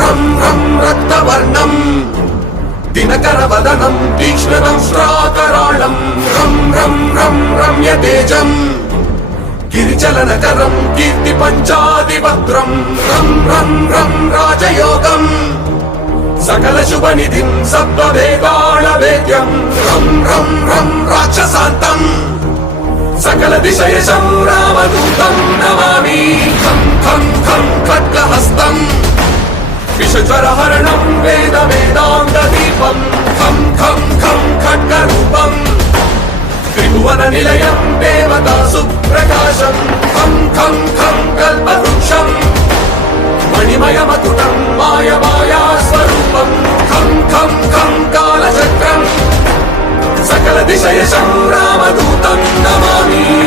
रं रं रक्तवर्णम् दिनकरवदनं तीक्ष्णदंष्ट्राकराळं रं रं रं रम्यतेजम् गिरिचलनकरं कीर्तिपञ्चादिवक्त्रं रं रं रं राजयोगम् सकलशुभनिधिं सप्तवेदाणवेद्यं रं रं रं राक्षसान्तम् सकलदिशयशं रामदूतं नमामि खं खं खं खड्गहस्तम् विषज्वरहरणं वेदवेदान्तदीपं खं खं खं खड्गरूपम् त्रिभुवननिलयं देवतासुप्रकाशं खं खं खं कल्पवृक्षम् मणिमयमकुटं मायमायास्वरूपं खं खं खं कालचक्रम् सकलदिशयशं रामदूतं नमामि